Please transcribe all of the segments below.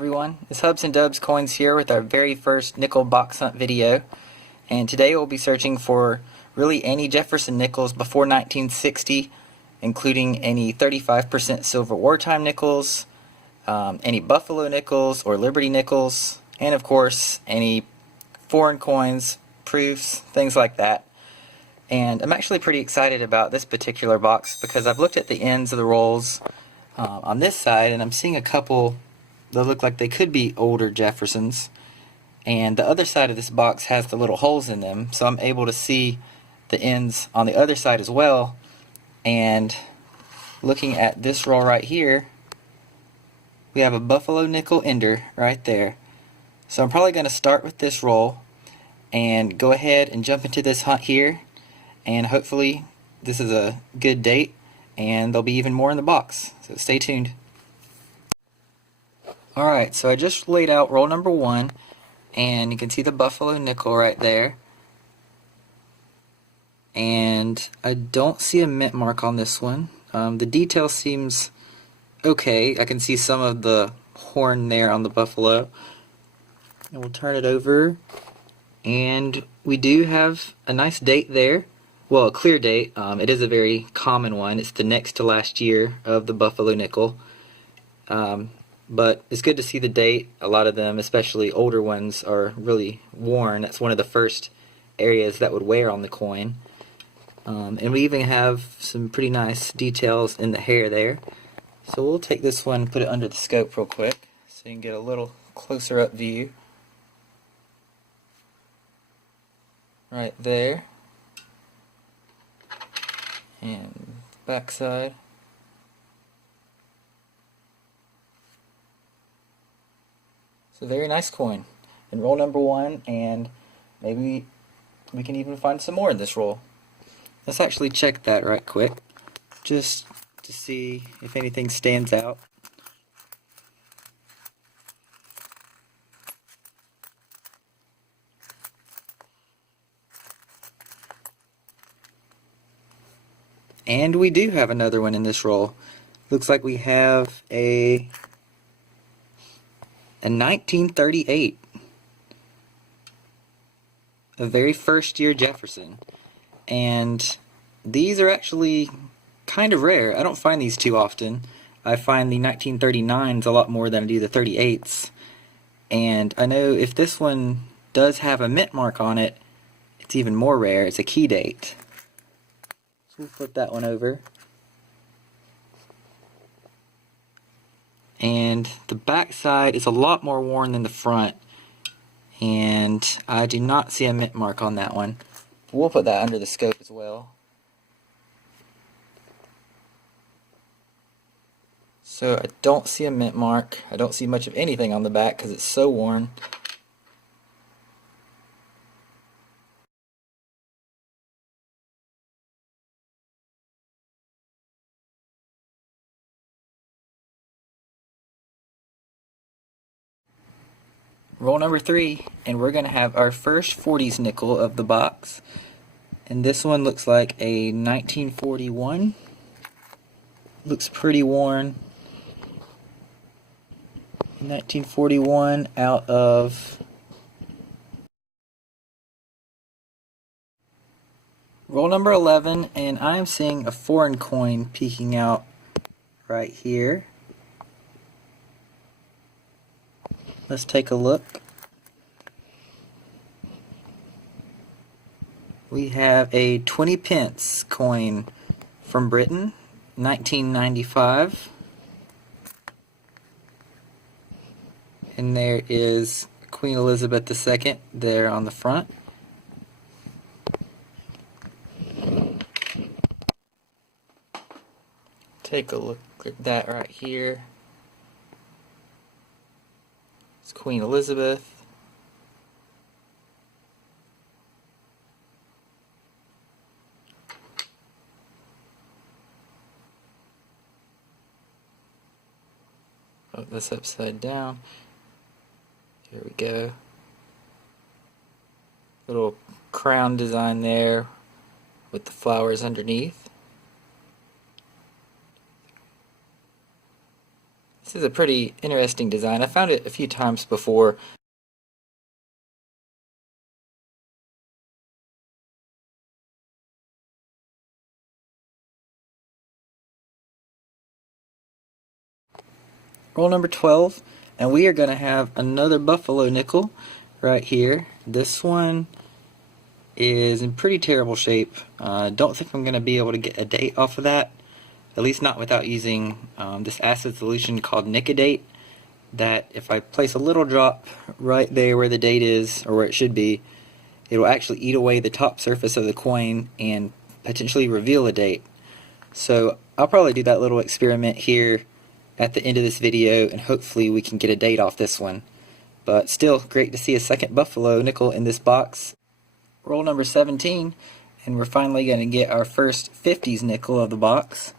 everyone, it's Hubs and Dubs Coins here with our very first nickel box hunt video, and today we'll be searching for really any Jefferson nickels before 1960, including any 35% silver wartime nickels, any Buffalo nickels or Liberty nickels, and of course any foreign coins, proofs, things like that. And I'm actually pretty excited about this particular box because I've looked at the ends of the rolls on this side, and I'm seeing a couple that look like they could be older Jeffersons, and the other side of this box has the little holes in them, so I'm able to see the ends on the other side as well. And looking at this roll right here, we have a Buffalo nickel ender right there. So I'm probably going to start with this roll and go ahead and jump into this hunt here, and hopefully this is a good date and there'll be even more in the box, so stay tuned. Alright, so I just laid out roll number 1, and you can see the Buffalo nickel right there, and I don't see a mint mark on this one. The detail seems okay. I can see some of the horn there on the Buffalo, and we'll turn it over, and we do have a nice date there. Well, a clear date. It is a very common one. It's the next to last year of the Buffalo nickel. But it's good to see the date. A lot of them, especially older ones, are really worn. That's one of the first areas that would wear on the coin. And we even have some pretty nice details in the hair there. So we'll take this one and put it under the scope real quick so you can get a little closer up view. Right there. And back side. It's a very nice coin. And roll number 1, and maybe we can even find some more in this roll. Let's actually check that right quick, just to see if anything stands out. And we do have another one in this roll. Looks like we have a 1938. A very first year Jefferson. And these are actually kind of rare. I don't find these too often. I find the 1939s a lot more than I do the 38s. And I know if this one does have a mint mark on it, it's even more rare. It's a key date. We'll flip that one over. And the back side is a lot more worn than the front, and I do not see a mint mark on that one. We'll put that under the scope as well. So I don't see a mint mark. I don't see much of anything on the back because it's so worn. Roll number 3, and we're going to have our first 40s nickel of the box. And this one looks like a 1941. Looks pretty worn. 1941 out of roll number 11, and I'm seeing a foreign coin peeking out right here. Let's take a look. We have a 20 pence coin from Britain, 1995. And there is Queen Elizabeth II there on the front. Take a look at that right here. It's Queen Elizabeth. Oh, this upside down. Here we go. Little crown design there with the flowers underneath. This is a pretty interesting design. I found it a few times before. Roll number 12, and we are going to have another buffalo nickel right here. This one is in pretty terrible shape. Don't think I'm going to be able to get a date off of that, at least not without using this acid solution called Nicodate, that if I place a little drop right there where the date is, or where it should be, it will actually eat away the top surface of the coin and potentially reveal a date. So I'll probably do that little experiment here at the end of this video, and hopefully we can get a date off this one. But still, great to see a second buffalo nickel in this box. Roll number 17, and we're finally going to get our first 50s nickel of the box.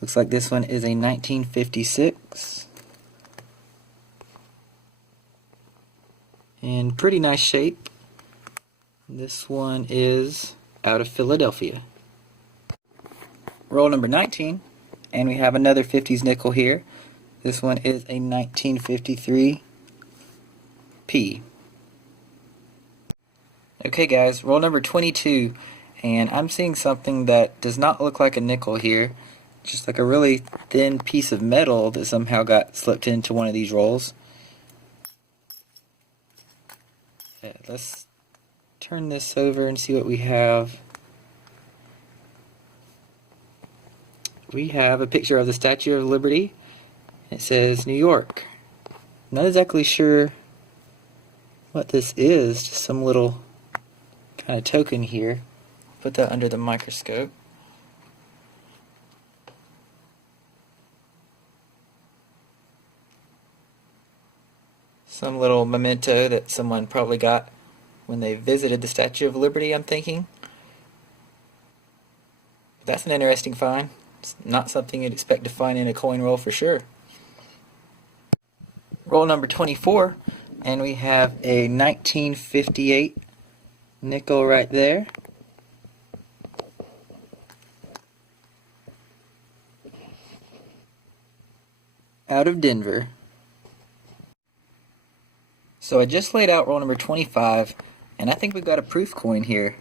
Looks like this one is a 1956. In pretty nice shape. This one is out of Philadelphia. Roll number 19, and we have another 50s nickel here. This one is a 1953 P. Okay guys, roll number 22, and I'm seeing something that does not look like a nickel here. Just like a really thin piece of metal that somehow got slipped into one of these rolls. Let's turn this over and see what we have. We have a picture of the Statue of Liberty. It says New York. Not exactly sure what this is, just some little kind of token here. Put that under the microscope. Some little memento that someone probably got when they visited the Statue of Liberty, I'm thinking. That's an interesting find. It's not something you'd expect to find in a coin roll for sure. Roll number 24, and we have a 1958 nickel right there. Out of Denver. So I just laid out roll number 25, and I think we've got a proof coin here.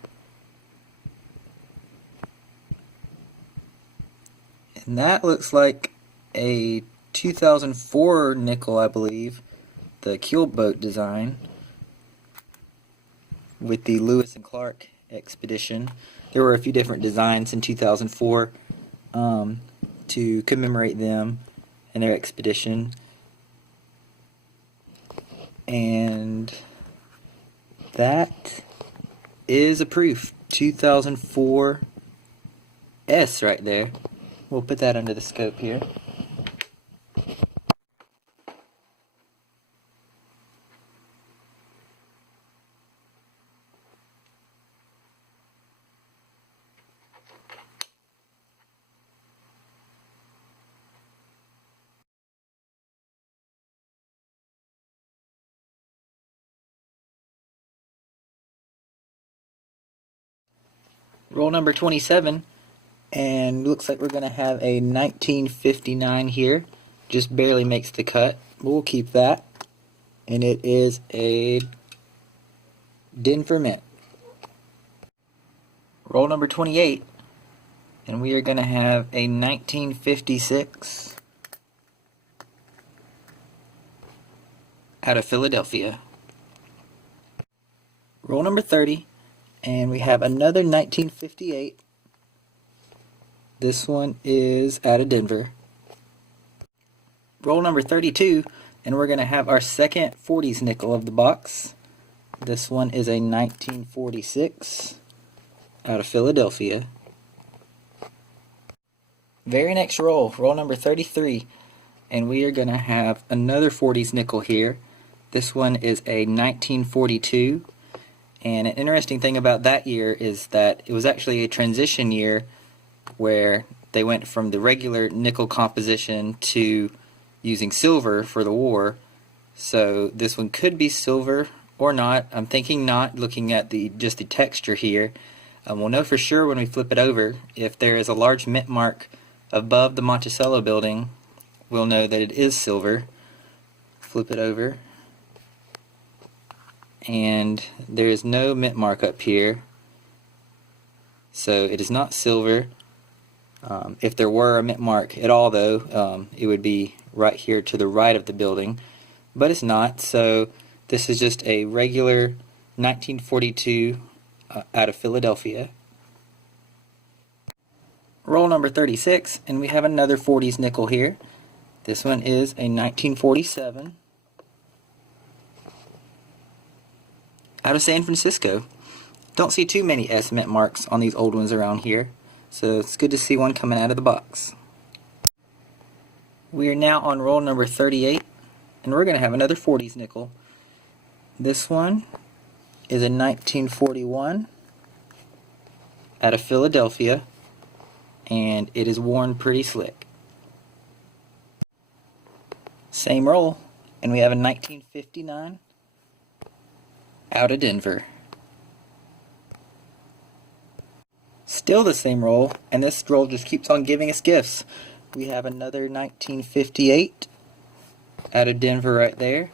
And that looks like a 2004 nickel, I believe, the keelboat design with the Lewis and Clark expedition. There were a few different designs in 2004 to commemorate them and their expedition. And that is a proof. 2004 S right there. We'll put that under the scope here. Roll number 27, and looks like we're going to have a 1959 here. Just barely makes the cut, but we'll keep that. And it is a Denver Mint. Roll number 28, and we are going to have a 1956 out of Philadelphia. Roll number 30, and we have another 1958. This one is out of Denver. Roll number 32, and we're going to have our second 40s nickel of the box. This one is a 1946 out of Philadelphia. Very next roll, roll number 33, and we are going to have another 40s nickel here. This one is a 1942. And an interesting thing about that year is that it was actually a transition year where they went from the regular nickel composition to using silver for the war. So this one could be silver or not. I'm thinking not, looking at just the texture here. We'll know for sure when we flip it over if there is a large mint mark above the Monticello building we'll know that it is silver. Flip it over, and there is no mint mark up here, so it is not silver. If there were a mint mark at all, though, it would be right here to the right of the building, but it's not. So this is just a regular 1942 out of Philadelphia. Roll number 36, and we have another 40s nickel here. This one is a 1947 out of San Francisco. Don't see too many S mint marks on these old ones around here, so it's good to see one coming out of the box. We are now on roll number 38, and we're going to have another 40s nickel. This one is a 1941 out of Philadelphia, and it is worn pretty slick. Same roll, and we have a 1959 out of Denver. Still the same roll, and this roll just keeps on giving us gifts. We have another 1958 out of Denver right there.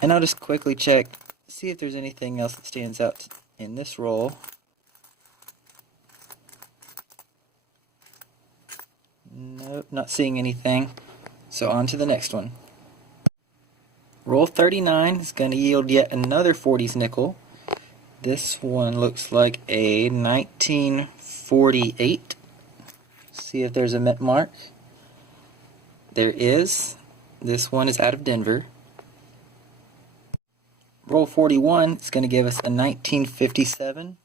And I'll just quickly check, see if there's anything else that stands out in this roll. Nope, not seeing anything. So on to the next one. Roll 39 is going to yield yet another 40s nickel. This one looks like a 1948. See if there's a mint mark. There is. This one is out of Denver. Roll 41 is going to give us a 1957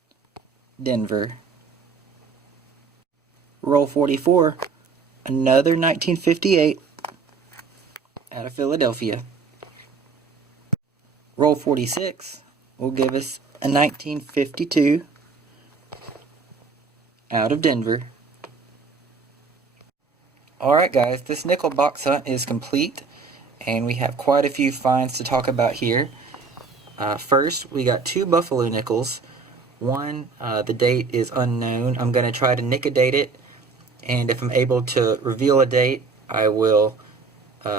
Denver. Roll 44, another 1958 out of Philadelphia. Roll 46 will give us a 1952 out of Denver. Alright guys, this nickel box hunt is complete, and we have quite a few finds to talk about here. First, we got two Buffalo nickels. One, the date is unknown. I'm going to try to nick a date it, and if I'm able to reveal a date, I will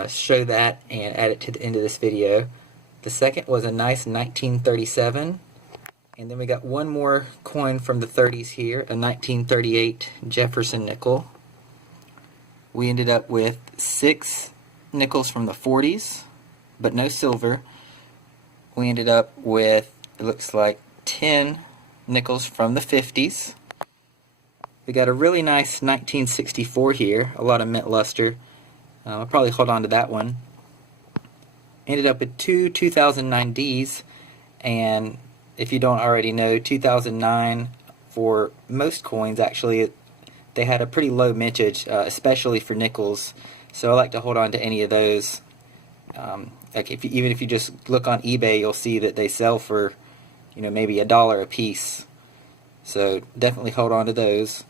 show that and add it to the end of this video. The second was a nice 1937, and then we got one more coin from the 30s here, a 1938 Jefferson nickel. We ended up with 6 nickels from the 40s, but no silver. We ended up with, it looks like, 10 nickels from the 50s. We got a really nice 1964 here, a lot of mint luster. I'll probably hold on to that one. Ended up with 2 2009 Ds, and if you don't already know, 2009 for most coins actually, they had a pretty low mintage, especially for nickels. So I like to hold on to any of those. Like even if you just look on eBay, you'll see that they sell for, maybe $1 a piece. So definitely hold on to those.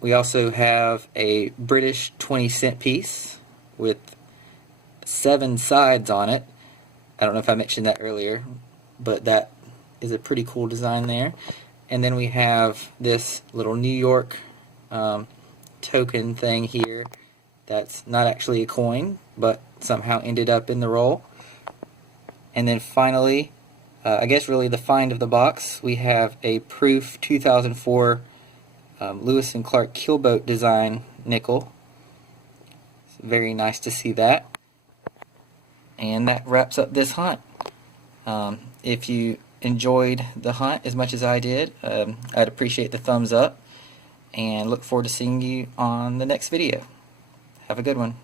We also have a British 20-cent piece with 7 sides on it. I don't know if I mentioned that earlier, but that is a pretty cool design there. And then we have this little New York token thing here that's not actually a coin, but somehow ended up in the roll. And then finally, I guess really the find of the box, we have a Proof 2004 Lewis and Clark keelboat design nickel. It's very nice to see that. And that wraps up this hunt. If you enjoyed the hunt as much as I did, I'd appreciate the thumbs up, and look forward to seeing you on the next video. Have a good one.